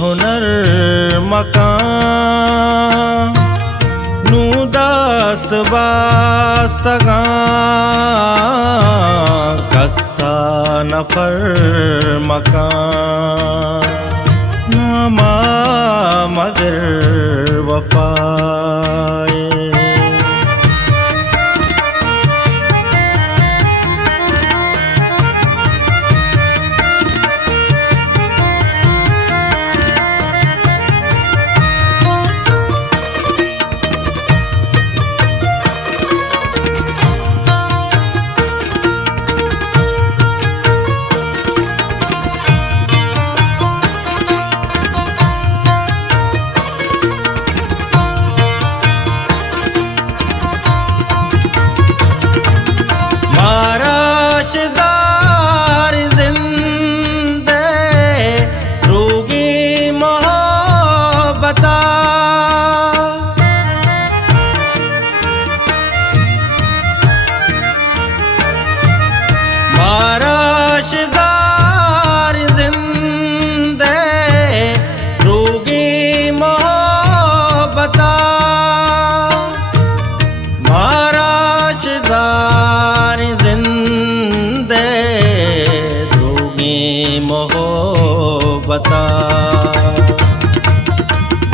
हुनर मकान नू दस्त बास्तगां कस्ता नफर मकान नामा मगर वफाए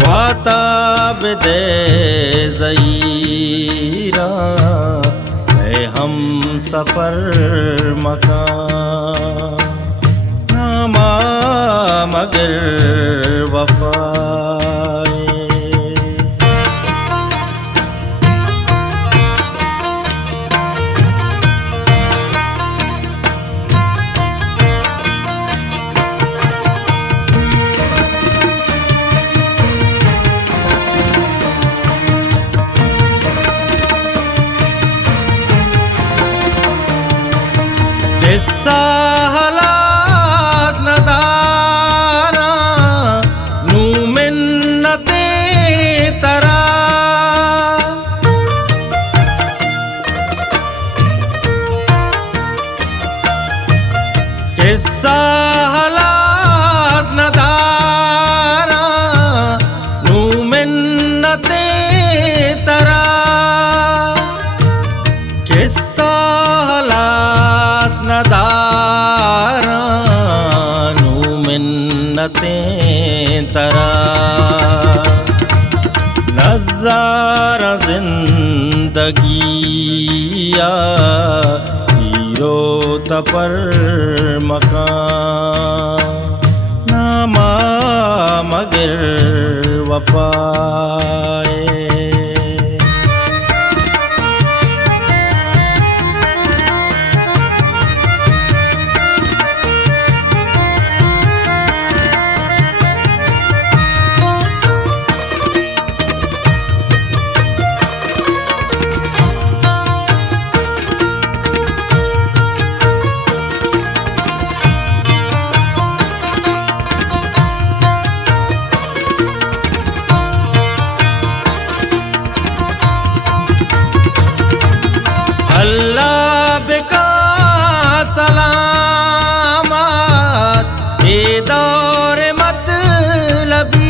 वाताब दे ज़ईरा है हम सफ़र मकान नामा मगर वफ़ाए हलास नदारा नू मिन्नते तरा किस्सा हलास नदारा नू मिन्नते तरा किस्सा नदारा नू मिन्नतें तरा नज़ारा जिंदगिया हीरो तपर मकान नामा मगर वफ़ाए अल्लाह बेका सलामत ये दौर मतलबिया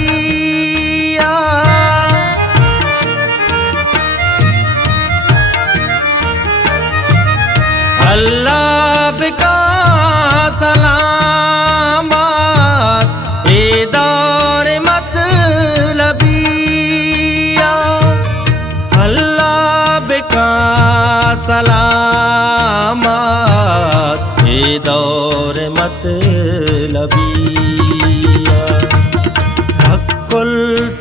अल्लाह बेका सलामत ये दौर मतलबिया अल्लाह बेका सलामत ये दौर मतलबिया हक्कुल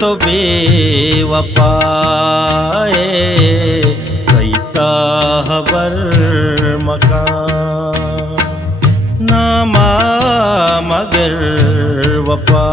तो बेवफाए सईता हबर मकान नामा मगर वफा